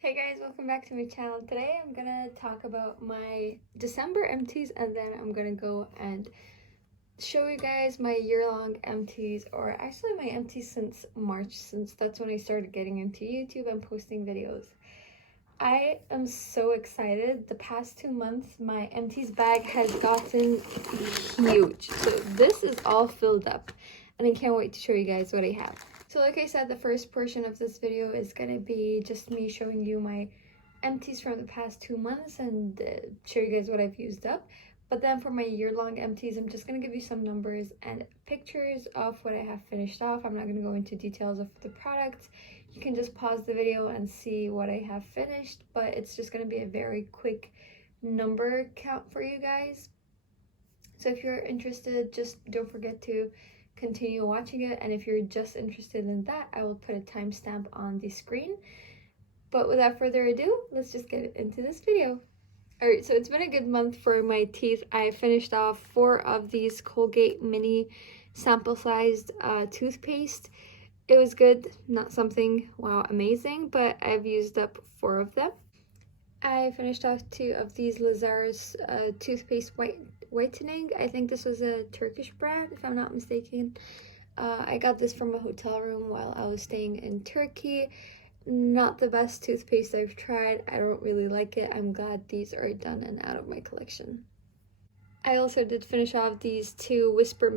Hey guys, welcome back to my channel. Today I'm gonna talk about my December empties, and then I'm gonna go and show you guys my year-long empties, or actually my empties since March, since that's when I started getting into YouTube and posting videos. I am so excited. The past 2 months my empties bag has gotten huge. So this is all filled up and I can't wait to show you guys what I have. So like I said, the first portion of this video is gonna be just me showing you my empties from the past 2 months and show you guys what I've used up. But then for my year-long empties, I'm just gonna give you some numbers and pictures of what I have finished off. I'm not gonna go into details of the products. You can just pause the video and see what I have finished, but it's just gonna be a very quick number count for you guys. So if you're interested, just don't forget to continue watching it, and if you're just interested in that, I will put a timestamp on the screen. But without further ado, let's just get into this video. Alright, so it's been a good month for my teeth. I finished off 4 of these Colgate mini sample-sized toothpaste. It was good, not something wow amazing, but I've used up 4 of them. I finished off 2 of these Lazarus toothpaste whitening. I think this was a Turkish brand, if I'm not mistaken. I got this from a hotel room while I was staying in Turkey. Not the best toothpaste I've tried. I don't really like it. I'm glad these are done and out of my collection. I also did finish off these 2 Whisper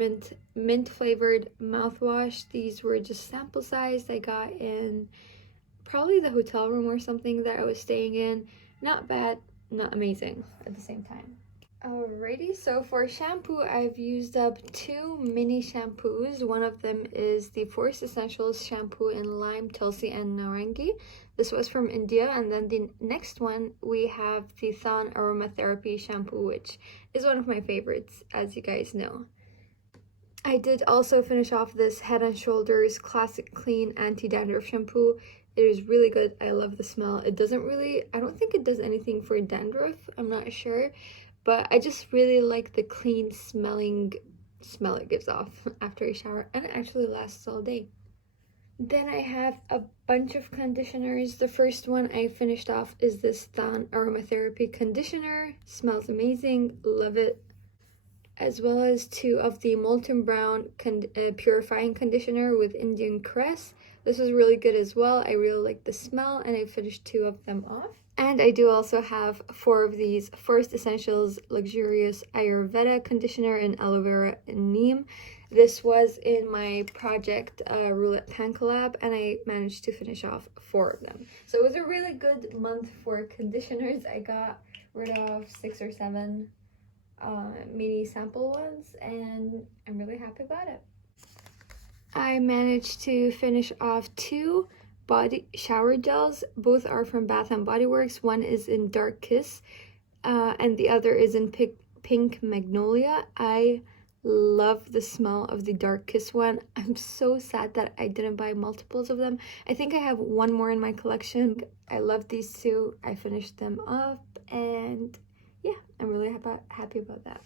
mint flavored mouthwash. These were just sample sized. I got in probably the hotel room or something that I was staying in. Not bad, not amazing at the same time. Alrighty, so for shampoo, I've used up 2 mini shampoos. One of them is the Forest Essentials shampoo in lime, tulsi, and narangi. This was from India. And then the next one, we have the Thon Aromatherapy shampoo, which is one of my favorites, as you guys know. I did also finish off this Head & Shoulders Classic Clean Anti-Dandruff shampoo. It is really good. I love the smell. It doesn't really, I don't think it does anything for dandruff. I'm not sure. But I just really like the clean smelling smell it gives off after a shower, and it actually lasts all day. Then I have a bunch of conditioners. The first one I finished off is this Thon Aromatherapy conditioner. Smells amazing, love it. As well as 2 of the Molten Brown purifying conditioner with Indian cress. This was really good as well. I really like the smell, and I finished 2 of them off. And I do also have 4 of these Forest Essentials Luxurious Ayurveda Conditioner in Aloe Vera and Neem. This was in my project Roulette Pan Collab, and I managed to finish off 4 of them. So it was a really good month for conditioners. I got rid of 6 or 7 mini sample ones, and I'm really happy about it. I managed to finish off 2 body shower gels. Both are from Bath & Body Works. One is in Dark Kiss and the other is in Pink Magnolia. I love the smell of the Dark Kiss one. I'm so sad that I didn't buy multiples of them. I think I have 1 more in my collection. I love these 2. I finished them up, and yeah, I'm really happy about that.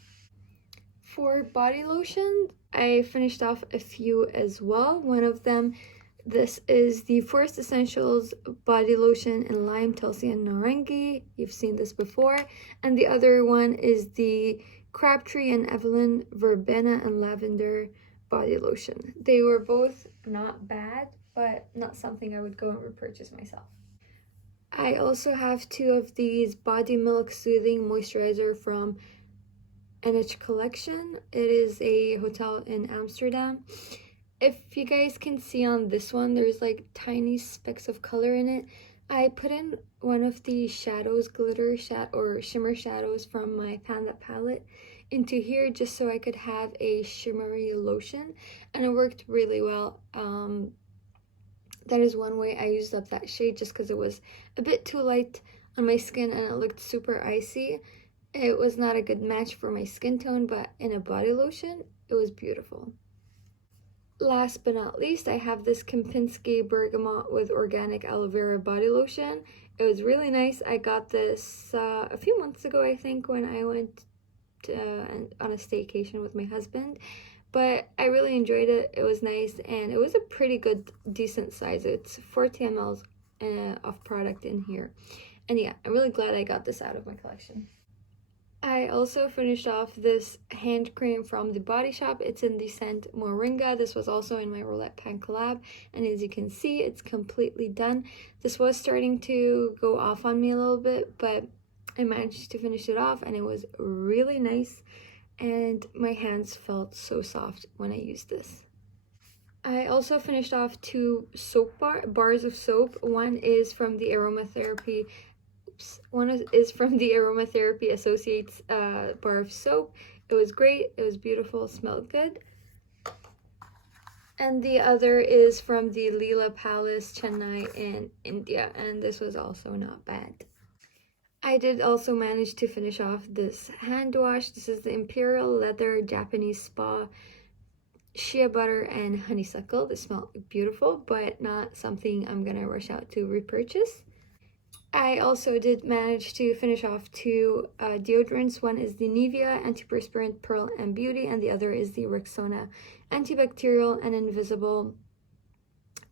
For body lotion, I finished off a few as well. One of them, this is the Forest Essentials body lotion in lime, tulsi, and narangi. You've seen this before. And the other one is the Crabtree and Evelyn verbena and lavender body lotion. They were both not bad, but not something I would go and repurchase myself. I also have 2 of these Body Milk Soothing Moisturizer from NH Collection. It is a hotel in Amsterdam. If you guys can see on this one, there's like tiny specks of color in it. I put in one of the shadows, glitter or shimmer shadows from my Panda palette into here just so I could have a shimmery lotion, and it worked really well. That is one way I used up that shade, just because it was a bit too light on my skin and it looked super icy. It was not a good match for my skin tone, but in a body lotion, it was beautiful. Last but not least, I have this Kempinski Bergamot with Organic Aloe Vera body lotion. It was really nice. I got this a few months ago, I think, when I went on a staycation with my husband. But I really enjoyed it. It was nice, and it was a pretty good, decent size. It's 40 ml of product in here. And yeah, I'm really glad I got this out of my collection. I also finished off this hand cream from the Body Shop. It's in the scent Moringa. This was also in my Roulette Pan collab, and as you can see, it's completely done. This was starting to go off on me a little bit, but I managed to finish it off, and it was really nice, and my hands felt so soft when I used this. I also finished off two bars of soap. One is from the Aromatherapy Associates bar of soap. It was great, it was beautiful, smelled good. And the other is from the Leela Palace, Chennai in India, and this was also not bad. I did also manage to finish off this hand wash. This is the Imperial Leather Japanese Spa shea butter and honeysuckle. They smell beautiful, but not something I'm gonna rush out to repurchase. I also did manage to finish off two deodorants. One is the Nivea Antiperspirant Pearl and Beauty, and the other is the Rexona Antibacterial and Invisible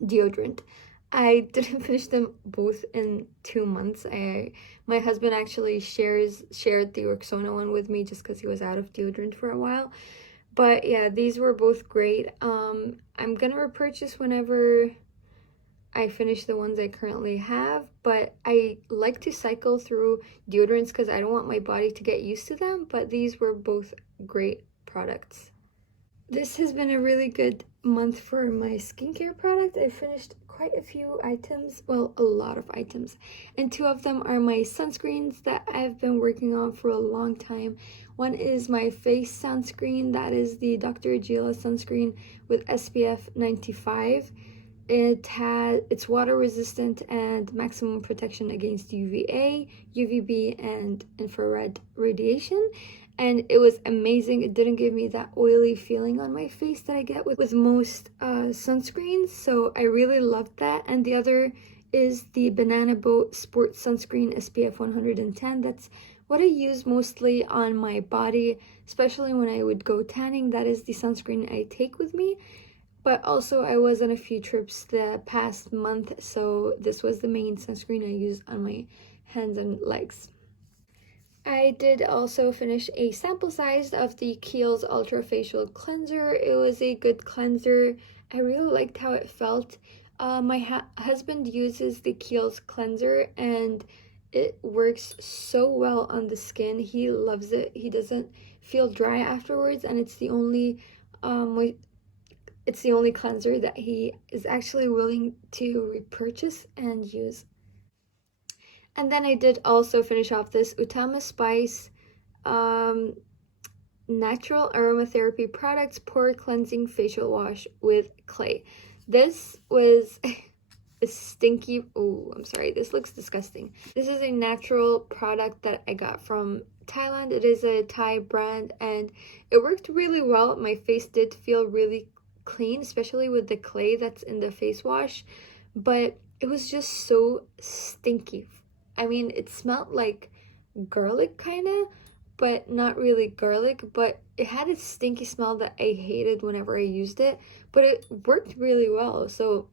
deodorant. I didn't finish them both in 2 months. My husband actually shared the Rexona one with me just because he was out of deodorant for a while. But yeah, these were both great. I'm gonna repurchase whenever I finish the ones I currently have, but I like to cycle through deodorants because I don't want my body to get used to them, but these were both great products. This has been a really good month for my skincare product. I finished quite a few items, well, a lot of items, and two of them are my sunscreens that I've been working on for a long time. One is my face sunscreen, that is the Dr. Gila sunscreen with SPF 95. It's water resistant and maximum protection against UVA, UVB, and infrared radiation. And it was amazing. It didn't give me that oily feeling on my face that I get with most sunscreens, so I really loved that. And the other is the Banana Boat Sport Sunscreen SPF 110. That's what I use mostly on my body, especially when I would go tanning. That is the sunscreen I take with me. But also I was on a few trips the past month, so this was the main sunscreen I used on my hands and legs. I did also finish a sample size of the Kiehl's Ultra Facial Cleanser. It was a good cleanser. I really liked how it felt. My husband uses the Kiehl's cleanser and it works so well on the skin. He loves it. He doesn't feel dry afterwards, and it's the only cleanser that he is actually willing to repurchase and use. And then I did also finish off this Utama Spice Natural Aromatherapy Products Pore Cleansing Facial Wash with Clay. This was a stinky, I'm sorry, this looks disgusting. This is a natural product that I got from Thailand. It is a Thai brand and it worked really well. My face did feel really clean, especially with the clay that's in the face wash, but it was just so stinky. I mean, it smelled like garlic kind of, but not really garlic, but it had a stinky smell that I hated whenever I used it, but it worked really well. So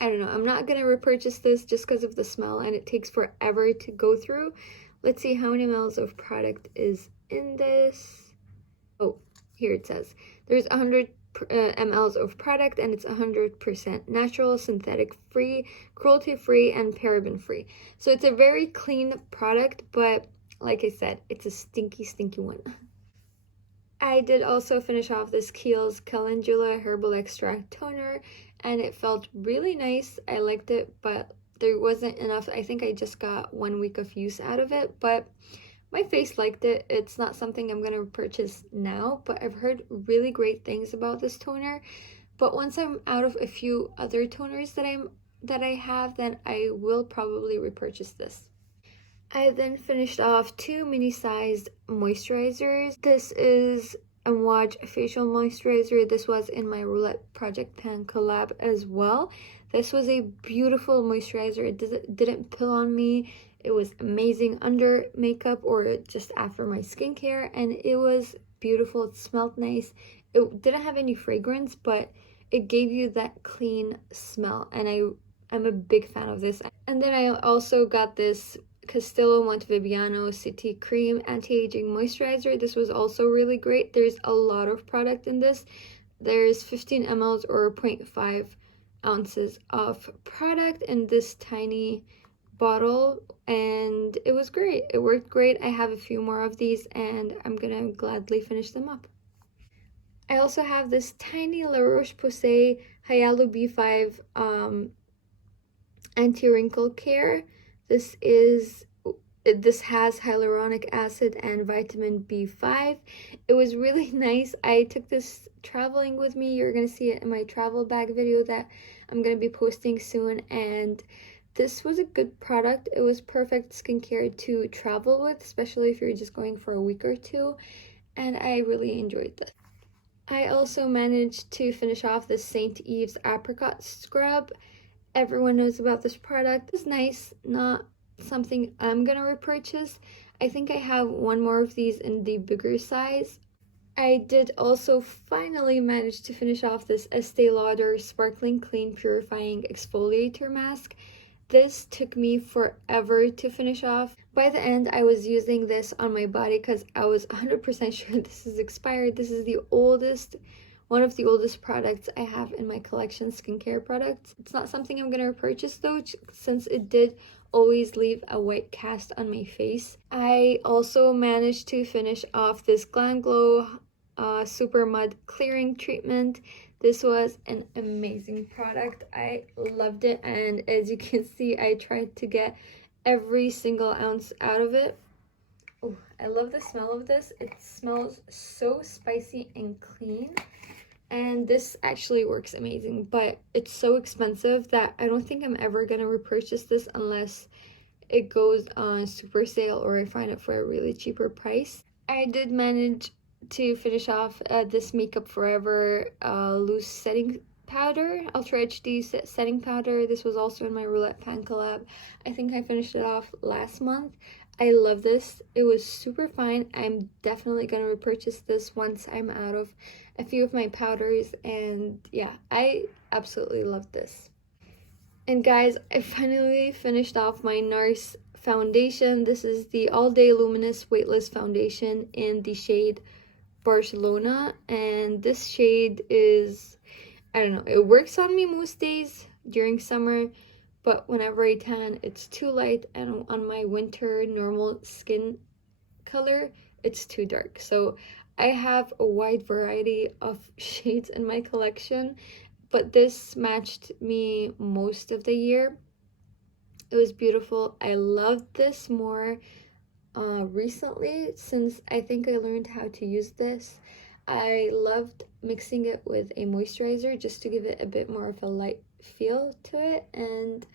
I don't know, I'm not gonna repurchase this just because of the smell, and it takes forever to go through. Let's see how many mLs of product is in this. Oh, here it says there's 100 mLs of product, and it's 100% natural, synthetic free, cruelty free, and paraben free. So it's a very clean product, but like I said, it's a stinky one. I did also finish off this Kiehl's Calendula Herbal Extract Toner, and it felt really nice. I liked it, but there wasn't enough. I think I just got 1 week of use out of it, but my face liked it. It's not something I'm gonna purchase now, but I've heard really great things about this toner. But once I'm out of a few other toners that I have, then I will probably repurchase this. I then finished off two mini-sized moisturizers. This is Amouage Facial Moisturizer. This was in my Roulette Project Pan collab as well. This was a beautiful moisturizer. It didn't pill on me. It was amazing under makeup or just after my skincare, and it was beautiful. It smelled nice. It didn't have any fragrance, but it gave you that clean smell, and I'm a big fan of this. And then I also got this Castillo Montevibiano City Cream Anti-Aging Moisturizer. This was also really great. There's a lot of product in this. There's 15 mLs or 0.5 ounces of product in this tiny bottle, and it was great. It worked great. I have a few more of these and I'm gonna gladly finish them up. I also have this tiny La Roche-Posay Hyalo B5 anti-wrinkle care. This has hyaluronic acid and vitamin B5. It was really nice. I took this traveling with me. You're gonna see it in my travel bag video that I'm gonna be posting soon, and this was a good product. It was perfect skincare to travel with, especially if you're just going for a week or two, and I really enjoyed this. I also managed to finish off the St. Ives Apricot Scrub. Everyone knows about this product. It's nice, not something I'm gonna repurchase. I think I have one more of these in the bigger size. I did also finally manage to finish off this Estee Lauder Sparkling Clean Purifying Exfoliator Mask. This took me forever to finish off. By the end, I was using this on my body because I was 100% sure this is expired. This is one of the oldest products I have in my collection, skincare products. It's not something I'm gonna purchase though, since it did always leave a white cast on my face. I also managed to finish off this Glam Glow Super Mud Clearing Treatment. This was an amazing product. I loved it, and as you can see, I tried to get every single ounce out of it. Oh, I love the smell of this. It smells so spicy and clean, and this actually works amazing, but it's so expensive that I don't think I'm ever gonna repurchase this unless it goes on super sale or I find it for a really cheaper price. I did manage to finish off this Makeup Forever loose setting powder, Ultra HD setting powder. This was also in my Roulette Pan collab. I think I finished it off last month. I love this. It was super fine. I'm definitely gonna repurchase this once I'm out of a few of my powders, and yeah, I absolutely love this. And guys, I finally finished off my NARS foundation. This is the All Day Luminous Weightless Foundation in the shade Barcelona, and this shade is, I don't know, it works on me most days during summer, but whenever I tan, it's too light, and on my winter normal skin color, it's too dark. So I have a wide variety of shades in my collection, but this matched me most of the year. It was beautiful. I loved this more recently, since I think I learned how to use this. I loved mixing it with a moisturizer just to give it a bit more of a light feel to it, and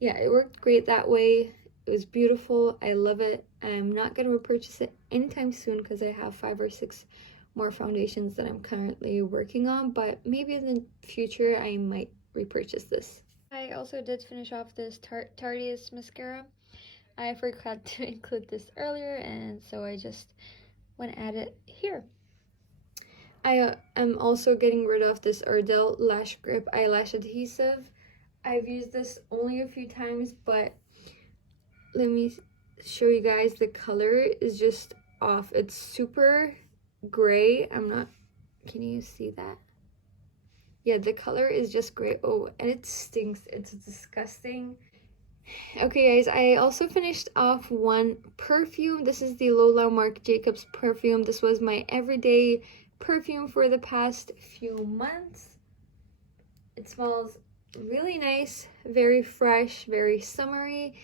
yeah, it worked great that way. It was beautiful. I love it. I'm not going to repurchase it anytime soon because I have 5 or 6 more foundations that I'm currently working on, but maybe in the future I might repurchase this. I also did finish off this Tarteist mascara. I forgot to include this earlier, and so I just went at it here. I am also getting rid of this Ardell Lash Grip Eyelash Adhesive. I've used this only a few times, but let me show you guys. The color is just off. It's super gray. Can you see that? Yeah, the color is just gray. Oh, and it stinks. It's disgusting. Okay guys, I also finished off one perfume. This is the Lola Marc Jacobs perfume. This was my everyday perfume for the past few months. It smells really nice, very fresh, very summery,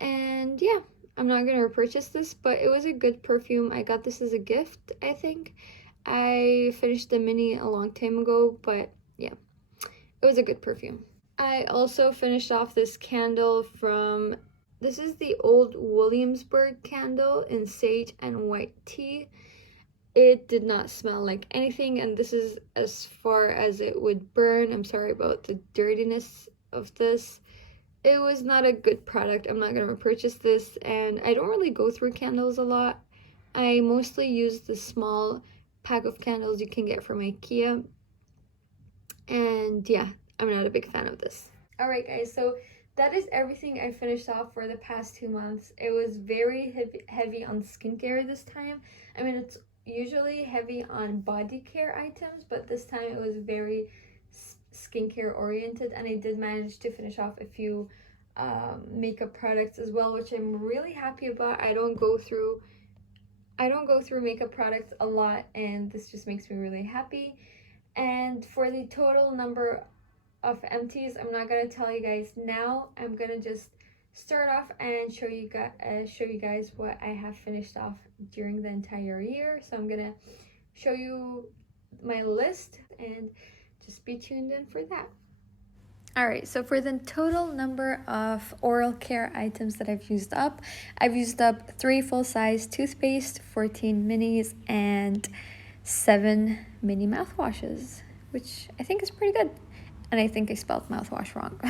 and yeah, I'm not gonna repurchase this, but it was a good perfume. I got this as a gift, I think. I finished the mini a long time ago, but yeah, it was a good perfume. I also finished off this candle this is the Old Williamsburg candle in sage and white tea. It did not smell like anything, and this is as far as it would burn. I'm sorry about the dirtiness of this. It was not a good product. I'm not going to repurchase this, and I don't really go through candles a lot. I mostly use the small pack of candles you can get from IKEA, and yeah, I'm not a big fan of this. Alright guys, so that is everything I finished off for the past 2 months. It was very heavy on skincare this time. I mean, it's usually heavy on body care items, but this time it was very skincare oriented, and I did manage to finish off a few makeup products as well, which I'm really happy about. I don't go through makeup products a lot, and this just makes me really happy. And for the total number of empties, I'm not gonna tell you guys now. I'm gonna just start off and show you guys what I have finished off during the entire year. So I'm gonna show you my list, and just be tuned in for that. Alright, so for the total number of oral care items that I've used up 3 full-size toothpaste, 14 minis, and 7 mini mouthwashes, which I think is pretty good. And I think I spelled mouthwash wrong.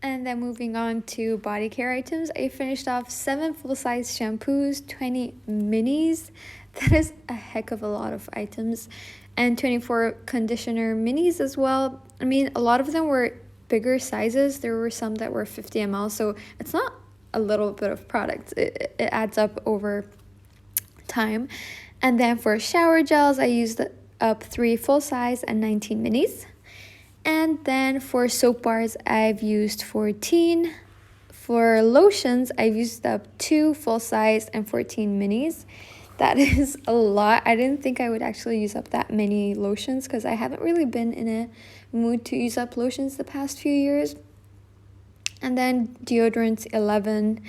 And then moving on to body care items, I finished off 7 full-size shampoos, 20 minis. That is a heck of a lot of items. And 24 conditioner minis as well. I mean, a lot of them were bigger sizes. There were some that were 50 ml, so it's not a little bit of product. It adds up over time. And then for shower gels, I used up 3 full-size and 19 minis. And then for soap bars, I've used 14. For lotions, I've used up 2 full-size and 14 minis. That is a lot. I didn't think I would actually use up that many lotions because I haven't really been in a mood to use up lotions the past few years. And then deodorants, 11,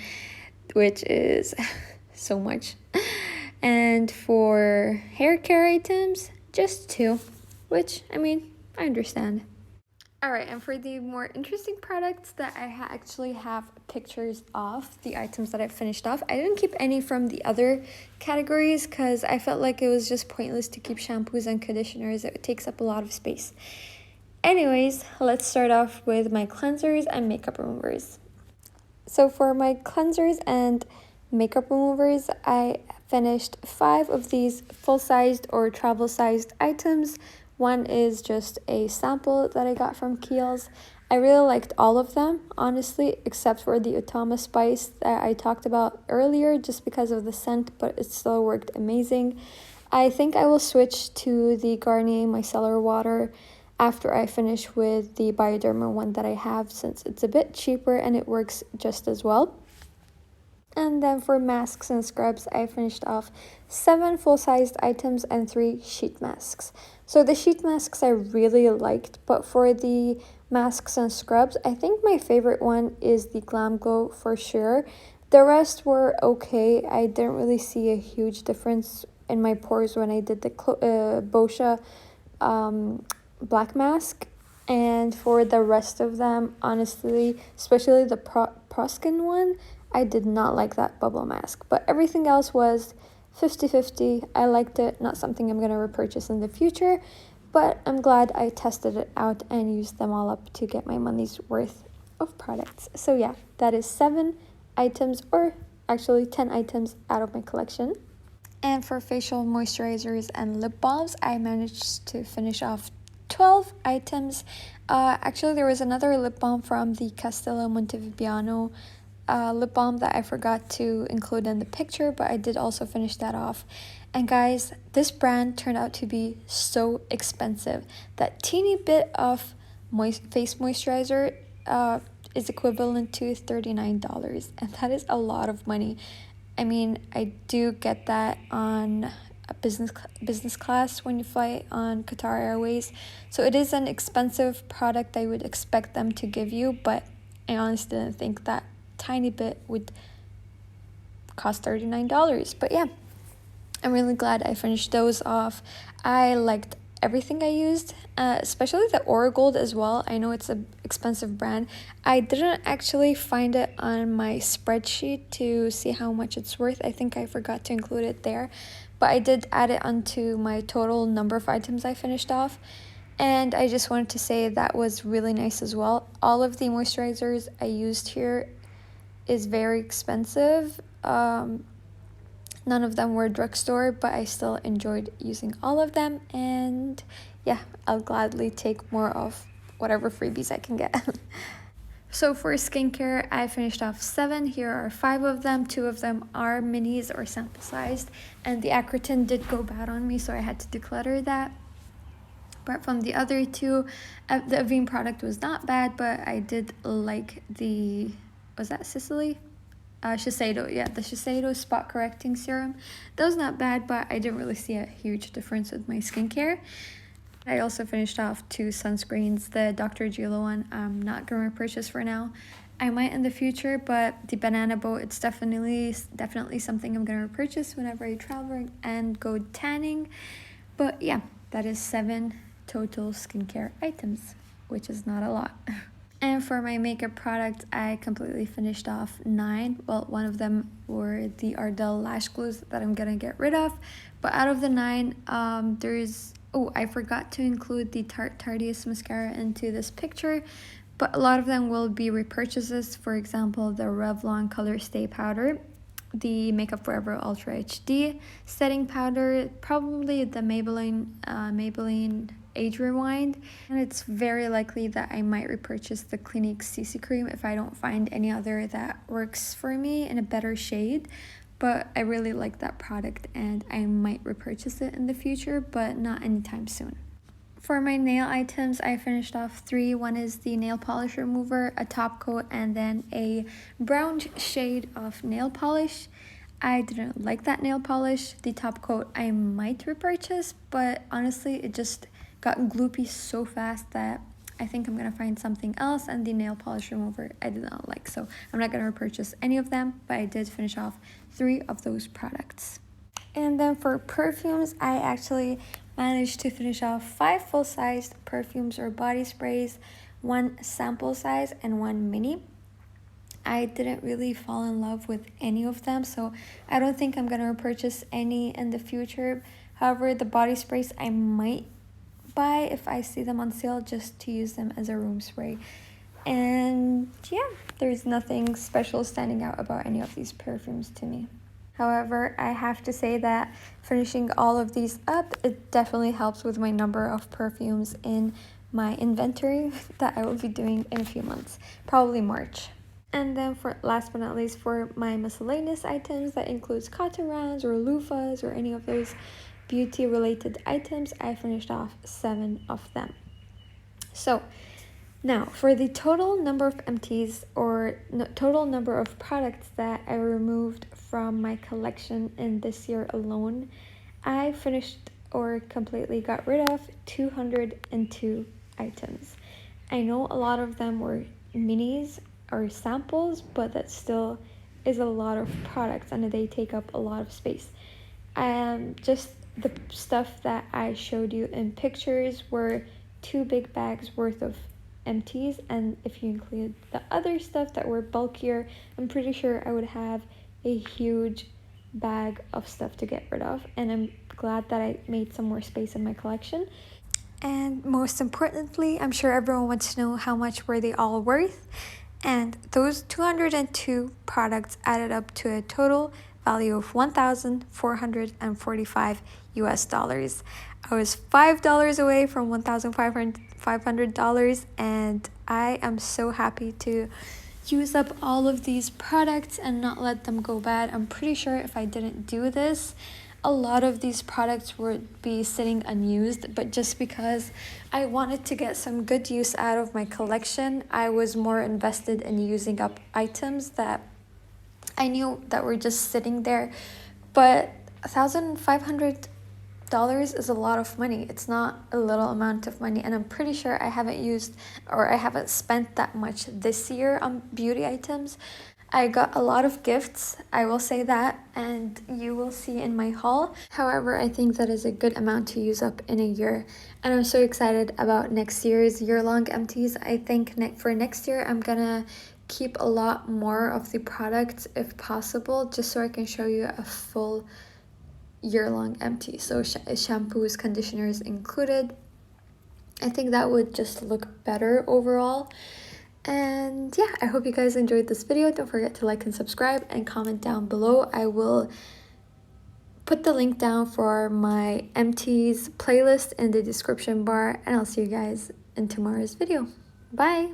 which is so much. And for hair care items, just 2, which, I mean, I understand. Alright, and for the more interesting products that I actually have pictures of, the items that I finished off, I didn't keep any from the other categories because I felt like it was just pointless to keep shampoos and conditioners. It takes up a lot of space. Anyways, let's start off with my cleansers and makeup removers. So for my cleansers and makeup removers, I finished 5 of these full-sized or travel-sized items. One is just a sample that I got from Kiehl's. I really liked all of them, honestly, except for the Otama Spice that I talked about earlier, just because of the scent, but it still worked amazing. I think I will switch to the Garnier Micellar Water after I finish with the Bioderma one that I have, since it's a bit cheaper and it works just as well. And then for masks and scrubs, I finished off 7 full-sized items and 3 sheet masks. So the sheet masks I really liked, but for the masks and scrubs, I think my favorite one is the Glam Glow for sure. The rest were okay. I didn't really see a huge difference in my pores when I did the Boscia black mask. And for the rest of them, honestly, especially the Proskin one, I did not like that bubble mask, but everything else was 50-50. I liked it, not something I'm going to repurchase in the future, but I'm glad I tested it out and used them all up to get my money's worth of products. So yeah, that is 7 items, or actually 10 items out of my collection. And for facial moisturizers and lip balms, I managed to finish off 12 items. Actually, there was another lip balm from the Castello Montevibiano lip balm that I forgot to include in the picture, but I did also finish that off. And guys, this brand turned out to be so expensive. That teeny bit of face moisturizer is equivalent to $39, and that is a lot of money. I mean, I do get that on a business class when you fly on Qatar Airways, so it is an expensive product I would expect them to give you, but I honestly didn't think that tiny bit would cost $39. But yeah, I'm really glad I finished those off. I liked everything I used, especially the Origold as well. I know it's an expensive brand. I didn't actually find it on my spreadsheet to see how much it's worth. I think I forgot to include it there, but I did add it onto my total number of items I finished off. And I just wanted to say that was really nice as well. All of the moisturizers I used here is very expensive. None of them were drugstore, but I still enjoyed using all of them. And yeah, I'll gladly take more of whatever freebies I can get. So for skincare, I finished off 7. Here are 5 of them. 2 of them are minis or sample sized, and the Accretin did go bad on me, so I had to declutter that. Apart from the other 2, the Avene product was not bad, but I did like the, was that Sicily? Shiseido, yeah, the Shiseido spot correcting serum. That was not bad, but I didn't really see a huge difference with my skincare. I also finished off 2 sunscreens. The Dr. Gilo one I'm not going to repurchase for now. I might in the future, but the Banana Boat, it's definitely something I'm going to repurchase whenever I travel and go tanning. But yeah, that is 7 total skincare items, which is not a lot. And for my makeup products, I completely finished off 9. Well, one of them were the Ardell lash glues that I'm gonna get rid of. But out of the 9, there's... Oh, I forgot to include the Tarte Tarteist mascara into this picture. But a lot of them will be repurchases. For example, the Revlon Color Stay Powder, the Makeup Forever Ultra HD setting powder, probably the Maybelline Age Rewind, and it's very likely that I might repurchase the Clinique CC cream if I don't find any other that works for me in a better shade. But I really like that product and I might repurchase it in the future, but not anytime soon. For my nail items, I finished off 3. One is the nail polish remover, a top coat, and then a brown shade of nail polish. I didn't like that nail polish. The top coat I might repurchase, but honestly it just got gloopy so fast that I think I'm gonna find something else. And the nail polish remover I did not like, so I'm not gonna repurchase any of them, but I did finish off 3 of those products. And then for perfumes, I actually managed to finish off 5 full-sized perfumes or body sprays, 1 sample size and 1 mini. I didn't really fall in love with any of them, so I don't think I'm gonna repurchase any in the future. However, the body sprays I might buy if I see them on sale, just to use them as a room spray. And yeah, there's nothing special standing out about any of these perfumes to me. However, I have to say that finishing all of these up, it definitely helps with my number of perfumes in my inventory that I will be doing in a few months, probably March. And then for last but not least, for my miscellaneous items, that includes cotton rounds or loofahs or any of those beauty related items, I finished off 7 of them. So now for the total number of empties or total number of products that I removed from my collection in this year alone, I finished or completely got rid of 202 items. I know a lot of them were minis or samples, but that still is a lot of products and they take up a lot of space. Just the stuff that I showed you in pictures were 2 big bags worth of empties, and if you include the other stuff that were bulkier, I'm pretty sure I would have a huge bag of stuff to get rid of, and I'm glad that I made some more space in my collection. And most importantly, I'm sure everyone wants to know how much were they all worth, and those 202 products added up to a total value of $1,445 US. I was $5 away from $1,500, and I am so happy to use up all of these products and not let them go bad. I'm pretty sure if I didn't do this, a lot of these products would be sitting unused, but just because I wanted to get some good use out of my collection, I was more invested in using up items that I knew that were just sitting there. But $1,500 is a lot of money. It's not a little amount of money, and I'm pretty sure I haven't used or I haven't spent that much this year on beauty items. I got a lot of gifts, I will say that, and you will see in my haul. However, I think that is a good amount to use up in a year, and I'm so excited about next year's year-long empties. I think for next year I'm gonna keep a lot more of the products if possible, just so I can show you a full year-long empty, so shampoos, conditioners included. I think that would just look better overall. And yeah, I hope you guys enjoyed this video. Don't forget to like and subscribe and comment down below. I will put the link down for my empties playlist in the description bar, and I'll see you guys in tomorrow's video. Bye!